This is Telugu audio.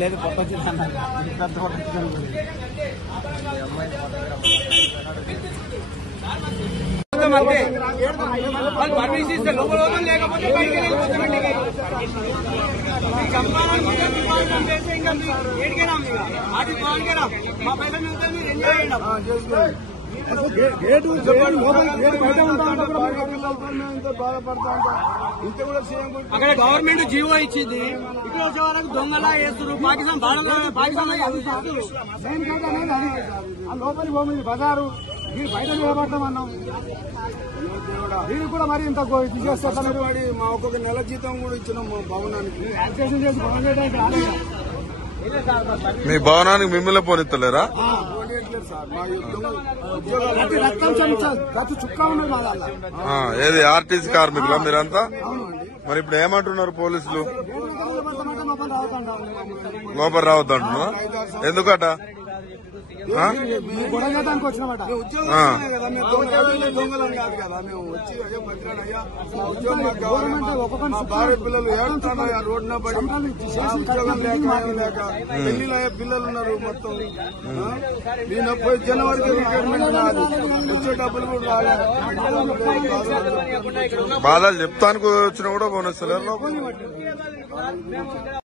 లేదు పట్టొచ్చింది పర్మిషన్ ఇస్తే లోపల లేకపోతే మా పైసలు ఎంజాయ్ అక్కడ గవర్నమెంట్ జీవో ఇచ్చింది. ఇక్కడ వచ్చే వాళ్ళకి దొంగలా వేస్తారు. పాకిస్తాన్ లోపలికి పోయింది బజారు. మీరు బయట నిలబడతామన్నాం. దీనికి కూడా మరి ఇంత తీసేస్తారు. మా ఒక్కొక్క నెల జీతం కూడా ఇచ్చినాం మా భవనానికి. యాక్సేషన్ చేసి భవనం చేయడానికి రాలేదు. మీ భవనానికి మిమ్మల్ని పోనెత్తలేరా? ఏది ఆర్టీసీ కార్మికులా మీరంతా? మరి ఇప్పుడు ఏమంటున్నారు పోలీసులు? లోపల రావద్దంటున్నా. ఎందుకట? గొడవడానికి వచ్చినమాట. భార్య పిల్లలు ఏడుతున్నాయి రోడ్డున పడి, ఉద్యోగం లేక పెళ్లిలో పిల్లలు ఉన్నారు. మొత్తం నేను పోయి జనవరికి రిటైర్మెంట్ వచ్చే డబ్బులు కూడా బాధలు చెప్తానికి వచ్చినా కూడా బోనస్